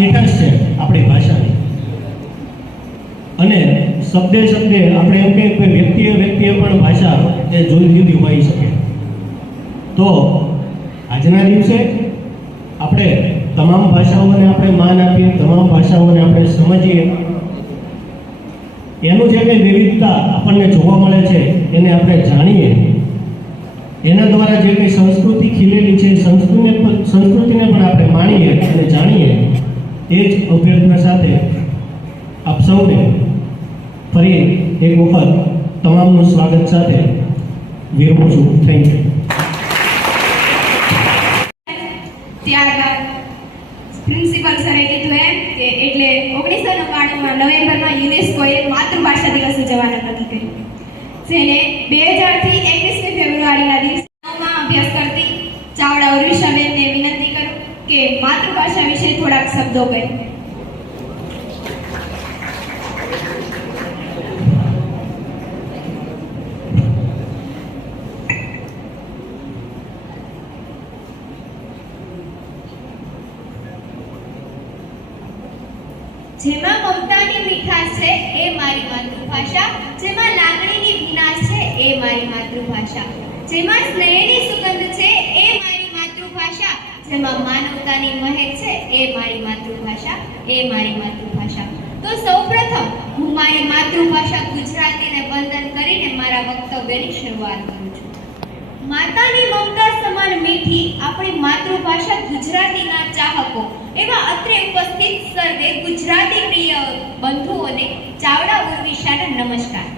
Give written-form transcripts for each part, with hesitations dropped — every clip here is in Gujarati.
મીઠાશ છે આપણી ભાષાની. અને શબ્દે શબ્દે આપણે એમ કે કોઈ વ્યક્તિએ પણ ભાષા એ જુદી જુદી હોઈ શકે. તો આજના દિવસે આપણે તમામ ભાષાઓને આપણે માન આપીએ, તમામ ભાષાઓને આપણે સમજીએ, એનું જે કંઈ વિવિધતા આપણને જોવા મળે છે એને આપણે જાણીએ, એના દ્વારા જે કંઈ સંસ્કૃતિ ખીલેલી છે સંસ્કૃતિને પણ આપણે માણીએ અને જાણીએ, એ જ અભ્યર્થના સાથે આપ સૌને ફરી એક વખત તમામનું સ્વાગત સાથે વિરમું છું. Thank you. ત્યારબાદ પ્રિન્સિપલ સરે કીધું એમ કે એટલે 1999માં નવેમ્બરમાં યુનેસ્કોએ માતૃભાષા દિવસ ઉજવવાનું નક્કી કર્યું, જેને 2000 થી 21મી ફેબ્રુઆરીના દિવસોમાં અભ્યાસ કરતી ચાવડા ઉર્વિશાબેનને વિનંતી કરું કે માતૃભાષા વિશે થોડાક શબ્દો કહે. જેમાં મમતાની મીઠાશ છે એ મારી માતૃભાષા, જેમાં લાગણીની ભીનાશ છે એ મારી માતૃભાષા, જેમાં સ્નેહની સુગંધ છે એ મારી માતૃભાષા, જેમાં માનવતાની મહેક છે એ મારી માતૃભાષા, એ મારી માતૃભાષા. તો સૌપ્રથમ હું મારી માતૃભાષા ગુજરાતીને વંદન કરીને મારા વક્તવ્યની શરૂઆત કરું છું. માતાની મમતા સમાન મીઠી આપણી માતૃભાષા ગુજરાતીના ચાહકો એવા અત્રે ઉપસ્થિત સર્વે ગુજરાતી પ્રિય બંધુઓને ચાવડા ઉર્વિશાના નમસ્કાર.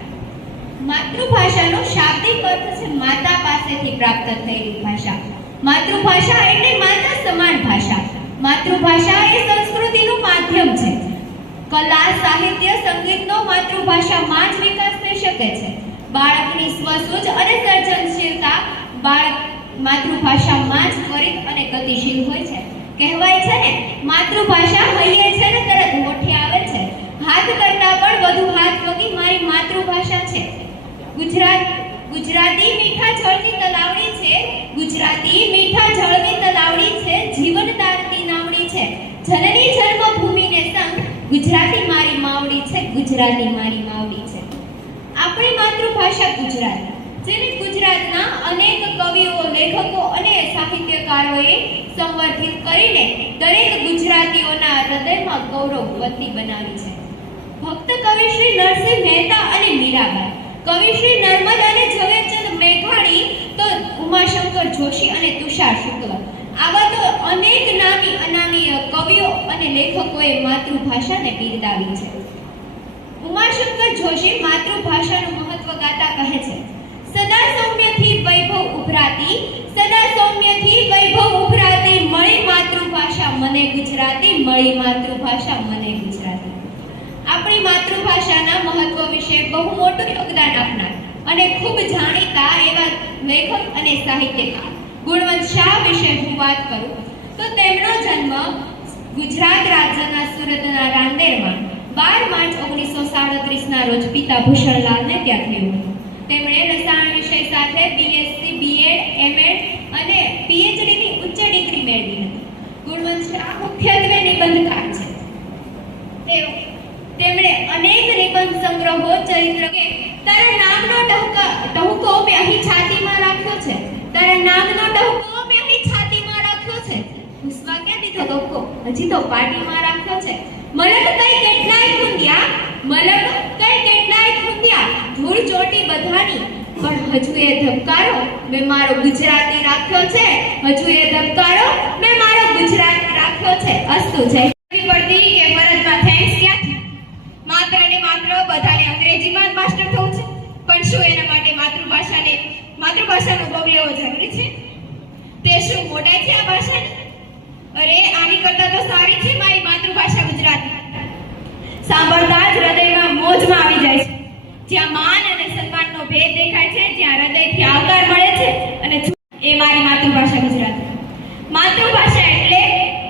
માતૃભાષાનો શાબ્દિક અર્થ છે માતા પાસેથી પ્રાપ્ત થયેલી ભાષા. માતૃભાષા એટલે માતા સમાન ભાષા. માતૃભાષા એ સંસ્કૃતિનું માધ્યમ છે. કલા, સાહિત્ય, સંગીતનો માતૃભાષામાં જ વિકાસ થઈ શકે છે. બાળકની સ્વસૂઝ અને સર્જનશીલતા બાળક માતૃભાષામાં જ ત્વરિત અને ગતિશીલ હોય છે. કહેવાય છે ને, માતૃભાષા હૈયે છે ને તરત મોઠે આવે છે. હાથ કરતા પણ વધુ હાથ વગી મારી માતૃભાષા છે. ગુજરાતી મીઠા જળની તલાવડી છે. ગુજરાતી મીઠા જળની તલાવડી છે. જીવનદાનની નાવડી છે. જનની જન્મભૂમિને સંગ ગુજરાતી મારી માવડી છે. ગુજરાતી મારી માવડી છે. આપણી માતૃભાષા ગુજરાતી, જેને ગુજરાતના અનેક કવિઓ, લેખકો અને સાહિત્યકારોએ સંવર્ધિત કરીને દરેક ગુજરાતીઓના હૃદયમાં ગૌરવવંતી બનાવી છે. ભક્ત કવિ શ્રી નરસિંહ મહેતા અને મીરાબાઈ, કવિ શ્રી નર્મદ અને ઝવેરચંદ મેઘાણી, તો ઉમાશંકર જોશી અને તુષાર શુક્લ, આવા તો અનેક નામી અનામી કવિઓ અને લેખકોએ માતૃભાષાને બિરદાવી છે. ઉમાશંકર જોશી માતૃભાષાનું મહત્વ ગાતા કહે છે, સદા સૌમ્યથી વૈભવ ઉભરાતી, સદા સૌમ્યથી વૈભવ ઉભરાતી, મળી માતૃભાષા મને ગુજરાતી, મળી માતૃભાષા મને ગુજરાતી. આપણી માતૃભાષાના મહત્વ વિશે બહુ મોટું યોગદાન આપનાર અને ખૂબ જાણીતા એવા લેખક અને સાહિત્યકાર ગુણવંત શાહ વિશે હું વાત કરું તો તેમનો જન્મ ગુજરાત રાજ્યના સુરતના રાંદેરમાં 12 માર્ચ 1937ના રોજ પિતા ભૂષણલાલને ત્યાં થયું હતું. તેમણે રસાયણ વિષય સાથે બીએસસી, બીએડ, એમએડ અને પીએચડીની ઉચ્ચ ડિગ્રી મેળવી હતી. ગુણવંત શાહ મુખ્યત્વે નિબંધકાર છે. તેમણે અનેક નિબંધ સંગ્રહો, ચરિત્ર કે તારા નામનો ટહુકો મેં અહીં છાતીમાં રાખ્યો છે, તારા નામનો ટહુકો મેં અહીં છાતીમાં રાખ્યો છે, ઉસવા ક્યાં દીધો ટહુકો, હજી તો પાટીમાં રાખ્યો છે. મલક કઈ કેટલાય ખૂંદ્યા, મલક કઈ કેટલાય ખૂંદ્યા, ધૂળ ચોટી બધાની, પણ હજુ એ ધબકારો મેં મારો ગુજરાતી રાખ્યો છે, હજુ એ ધબકારો મેં મારો ગુજરાતી રાખ્યો છે. અસ્તુ જય પડતી કે ભરતમાં થેન્ક્સ ક્યાંથી? માત્ર ને માત્ર બધાને અંગ્રેજીમાં જ માસ્ટર થવું છે, પણ શું એના માટે માતૃભાષાનો ભોગ લેવો જરૂરી છે? તે શું મોટાઈ છે આ ભાષાની? અરે આની કરતા તો સારી છે મારી માતૃભાષા ગુજરાતી. સાંભળતા જ હૃદયમાં મોજમાં આવી જાય છે. જ્યાં માન અને સન્માનનો ભેદ દેખાય છે, જ્યાં હૃદયથી આવકાર મળે છે, અને એ મારી માતૃભાષા ગુજરાતી. માતૃભાષા એટલે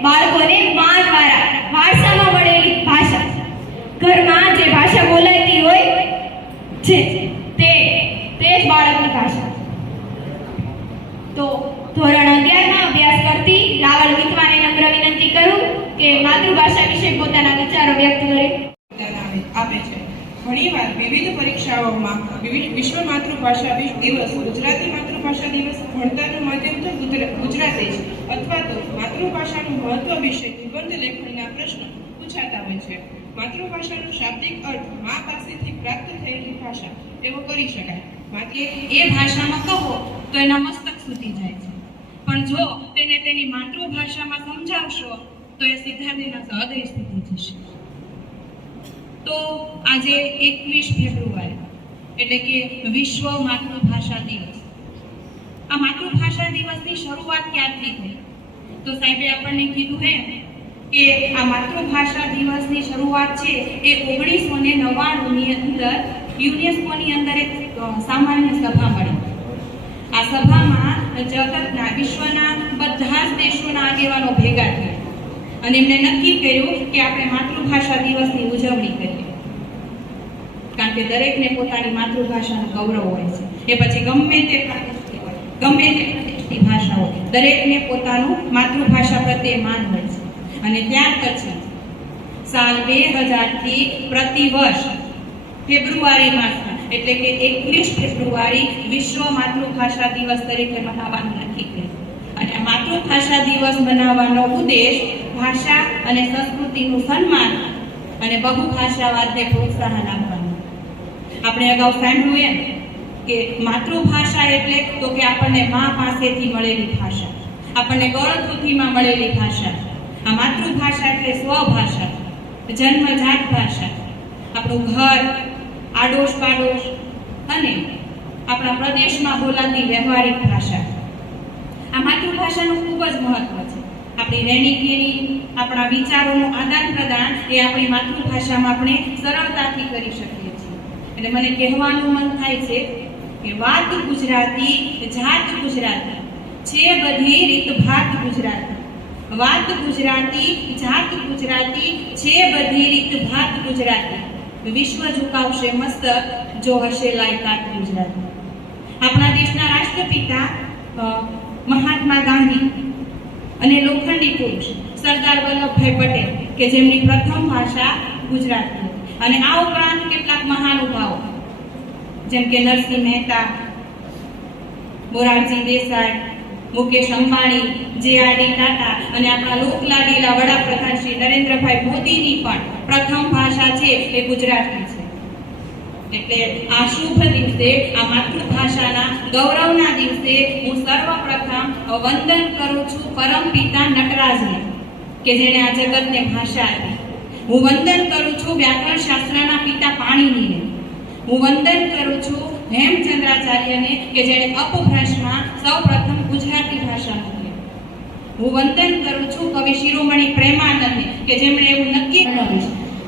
બાળકોને મા દ્વારા વારસામાં મળેલી ભાષા. ઘરમાં જે ભાષા બોલાતી હોય છે તે જ બાળકની ભાષા. તો ધોરણ 11માં અભ્યાસ કરતી રાવલ મિત્વાને નમ્ર વિનંતી કરું કે માતૃભાષા વિશે પોતાના વિચારો વ્યક્ત કરે. આપે છે. ઘણીવાર વિવિધ પરીક્ષાઓમાં વિશ્વ માતૃભાષા દિવસ, ગુજરાતી માતૃભાષા દિવસ, ભણતરનું માધ્યમ તો ગુજરાતી જ અથવા તો માતૃભાષાનું મહત્વ વિશે નિબંધ લેખનના પ્રશ્નો પૂછાતા હોય છે. માતૃભાષાનો શાબ્દિક અર્થ મા પાસેથી પ્રાપ્ત થયેલી ભાષા એવો કરી શકાય. એ ભાષામાં કહો તો એના મસ્તક સુધી જાય છે, પણ જો તેને તેની માતૃભાષામાં સમજાવશો તો એ સીધા તેના હૃદય સુધી જશે. તો આજે 21 ફેબ્રુઆરી એટલે કે વિશ્વ માતૃભાષા દિવસ. આ માતૃભાષા દિવસની શરૂઆત ક્યારથી થઈ? તો સાહેબે આપણને કીધું કે આ માતૃભાષા દિવસની શરૂઆત છે એ 1999ની અંદર યુનેસ્કોની અંદર એક સામાન્ય સભા મળી. આ સભામાં જગતના વિશ્વના બધા જ દેશોના આગેવાનો ભેગા થયા અને એમણે નક્કી કર્યું કે આપણે માતૃભાષા દિવસની ઉજવણી કરીએ, કારણ કે દરેકને પોતાની માતૃભાષાનું ગૌરવ હોય છે. એ પછી ગમે તે પ્રાદેશિક હોય, ગમે તે પ્રાદેશિક ભાષા હોય, દરેકને પોતાનું માતૃભાષા પ્રત્યે માન હોય છે. અને ત્યાર પછી સાલ 2000થી પ્રતિ વર્ષ ફેબ્રુઆરી માસમાં એટલે કે 21 ફેબ્રુઆરી વિશ્વ માતૃભાષા દિવસ તરીકે મનાવવાનું નક્કી કર્યું. અને આ માતૃભાષા દિવસ મનાવવાનો ઉદ્દેશ ભાષા અને સંસ્કૃતિનું સન્માન અને બહુભાષાવાદને પ્રોત્સાહન આપવાનું. આપણે અગાઉ સાંભળ્યું કે માતૃભાષા એટલે તો કે આપણને મા પાસેથી મળેલી ભાષા, આપણને ગળથૂથીમાં મળેલી ભાષા. આ માતૃભાષા એટલે સ્વભાષા, જન્મજાત ભાષા, આપણું ઘર, આડોશ પાડોશ અને આપણા પ્રદેશમાં બોલાતી વ્યવહારિક ભાષા. આ માતૃભાષાનું ખૂબ જ મહત્વ છે. આપણી રહેણીકરણી, આપણા વિચારોનું આદાન પ્રદાન એ આપણી માતૃભાષામાં આપણે સરળતાથી કરી શકીએ છીએ. એટલે મને કહેવાનું મન થાય છે કે વાત ગુજરાતી, જાત ગુજરાતી, છે બધી રીત ભાત ગુજરાતી. વાત ગુજરાતી, જાત ગુજરાતી, છે બધી રીત ભાત ગુજરાતી. વિશ્વ ઝુકાવશે મસ્તક જો હશે લાયકાત ગુજરાતી. આપણા દેશના રાષ્ટ્રપિતા મહાત્મા ગાંધી અને લોખંડી પુરુષ સરદાર વલ્લભભાઈ પટેલ કે જેમની પ્રથમ ભાષા ગુજરાતી. અને આ ઉપરાંત કેટલાક મહાનુભાવો જેમ કે નરસિંહ મહેતા, મોરારજી દેસાઈ, મુકેશ અંબાણી, જે.આર.ડી. ટાટા અને આપણા લોકલાડીલા વડાપ્રધાન શ્રી નરેન્દ્રભાઈ મોદીની પણ પ્રથમ ભાષા છે એ ગુજરાતી છે. એટલે આ શુભ દિવસે, આ માતૃભાષાના ગૌરવના દિવસે હું સર્વપ્રથમ વંદન કરું છું પરમપિતા નટરાજને કે જેણે આ જગતને ભાષા આપી. હું વંદન કરું છું વ્યાકરણ શાસ્ત્રના પિતા પાણીનીને. હું વંદન કરું છું હેમચંદ્રાચાર્યને કે જેણે અપભ્રંશમાં સૌપ્રથમ ગુજરાતી ભાષા મૂકી. હું વંદન કરું છું કવિ શિરોમણી પ્રેમાનંદને કે જેમણે એવું નક્કી કર્યું.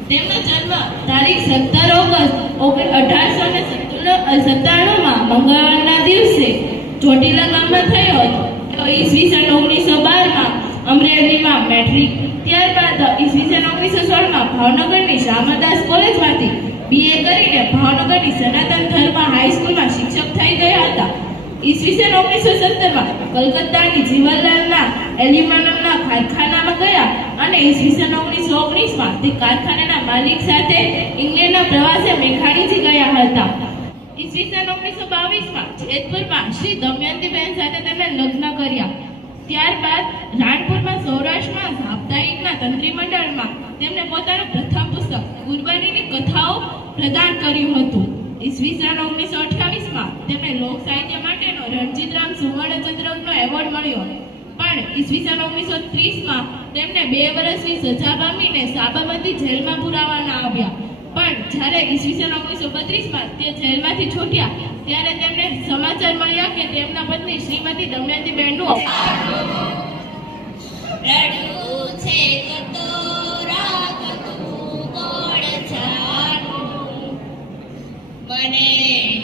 તેમનો જન્મ તારીખ 17 ઓગસ્ટ 1897માં મંગળવારના દિવસે ચોટીલા ગામમાં થયો હતો. ઈસવીસન 1912માં અમરેલીમાં મેટ્રિક, ત્યારબાદ ઈસવીસન 1916માં ભાવનગરની શામદાસ કોલેજમાંથી BA કરીને ભાવનગરની સનાતન ધર્મ હાઈસ્કૂલમાં શિક્ષક થઈ ગયા હતા. ઈસવીસન 1917માં કલકત્તાની જીવનલાલના એલ્યુમિનિયમના કારખાનામાં ગયા અને ઈસવીસન 1919માં તે કારખાનાના માલિક સાથે ઇંગ્લેન્ડના પ્રવાસે મેઘાણીજી ગયા હતા. ઈસવીસન 1922માં જેતપુરમાં શ્રી દમયંતીબેન સાથે તેમણે લગ્ન કર્યા. ત્યારબાદ રાણપુરમાં સૌરાષ્ટ્રમાં સાપ્તાહિકના તંત્રી મંડળમાં તેમણે પોતાનું પ્રથમ પુસ્તક ગુરબાનીની કથાઓ પ્રદાન કર્યું હતું. ઈસવીસન 1928માં તેમને લોક સાહિત્ય માટેનો રણજીતરામ સુવર્ણચંદ્રકનો એવોર્ડ મળ્યો. પણ ઈસવીસન 1930માં તેમને 2 વર્ષની સજા પામીને સાબરમતી જેલમાં પુરાવામાં આવ્યા. પણ જ્યારે ઈસવીસન 1932માં તે જેલમાંથી છૂટ્યા ત્યારે તેમને સમાચાર મળ્યા કે તેમના પત્ની શ્રીમતી દમયંતીબેનનું રડવું છે કતો રાખતું કોણ છાનું મને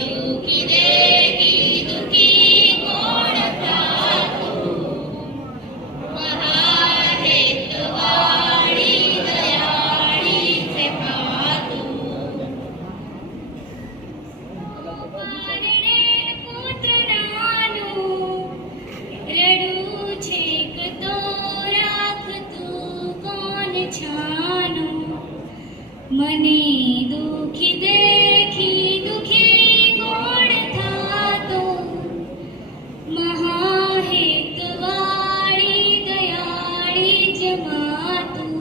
દુખી દેગી દુખી કોણ થાતું મહાહેતવાળી દયાળી છે પાતું મારણે પુત્ર નાનું રડવું છે કતો રાખતું જ માતું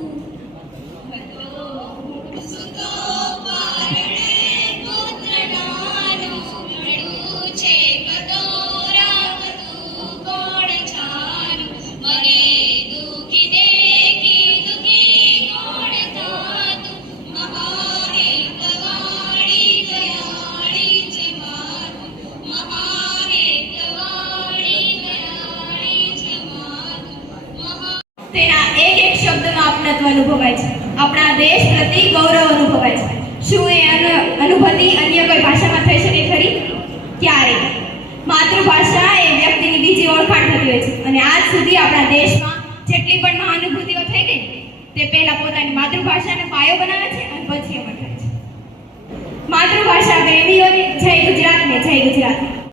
તેના એક એક શબ્દમાં આપનત્વ અનુભવાય છે. આપણા દેશ પ્રતિ ગૌરવ અનુભવાય છે. શું એ અનુભૂતિ અન્ય કોઈ ભાષામાં થઈ શકે ખરી? ક્યારે? માતૃભાષા એ વ્યક્તિની બીજી ઓળખાણ થતી હોય છે અને આજ સુધી આપણા દેશમાં જેટલી પણ મહાનુભૂતિઓ થઈ ગઈ તે પહેલા પોતાની માતૃભાષાને પાયો બનાવે છે અને પછી અમર થાય છે. માતૃભાષા પ્રેમીઓને જય ગુજરાત ને જય ગુજરાત.